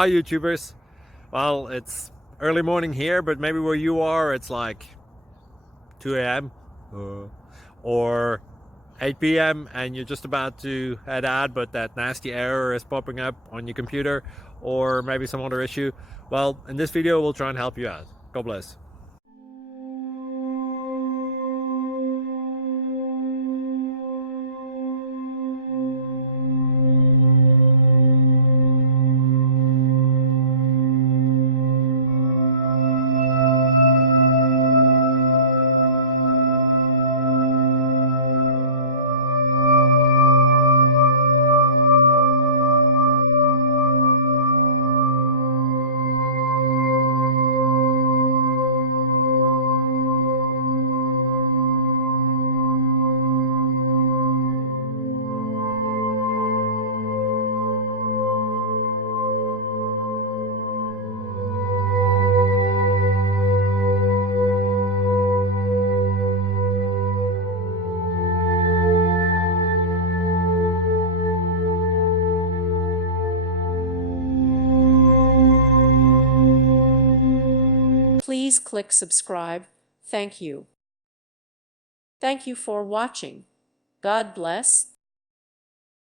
Hi YouTubers. Well, it's early morning here, but maybe where you are it's like 2 a.m. or 8 p.m. and you're just about to head out, but that nasty error is popping up on your computer, or maybe some other issue. Well, in this video we'll try and help you out. God bless. Please click subscribe. Thank you. Thank you for watching. God bless.